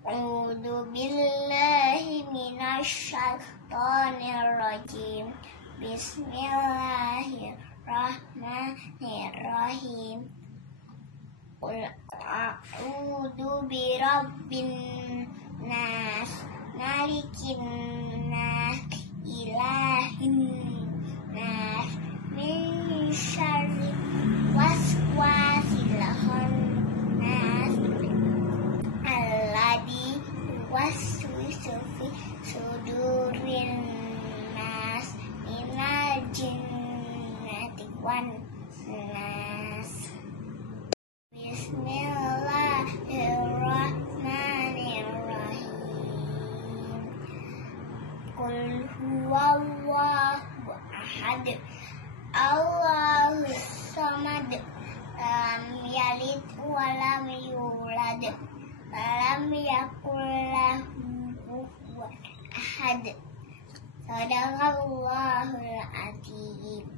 A'udzu billahi minasy syaithanir rajim. Bismillahirrahmanirrahim. Qul a'udzu birabbin nas, malikin nas, ilahin nas, min syarri waswasil khannas, alladzi yuwaswisu fi sudurin nas, minal jinnati wan nas. Bismillahirrahmanirrahim. Qul huwallahu ahad, Allahus samad, lam yalid wa lam yulad, wa lam yakul lahu kufuwan ahad. Shadaqallahul adzim.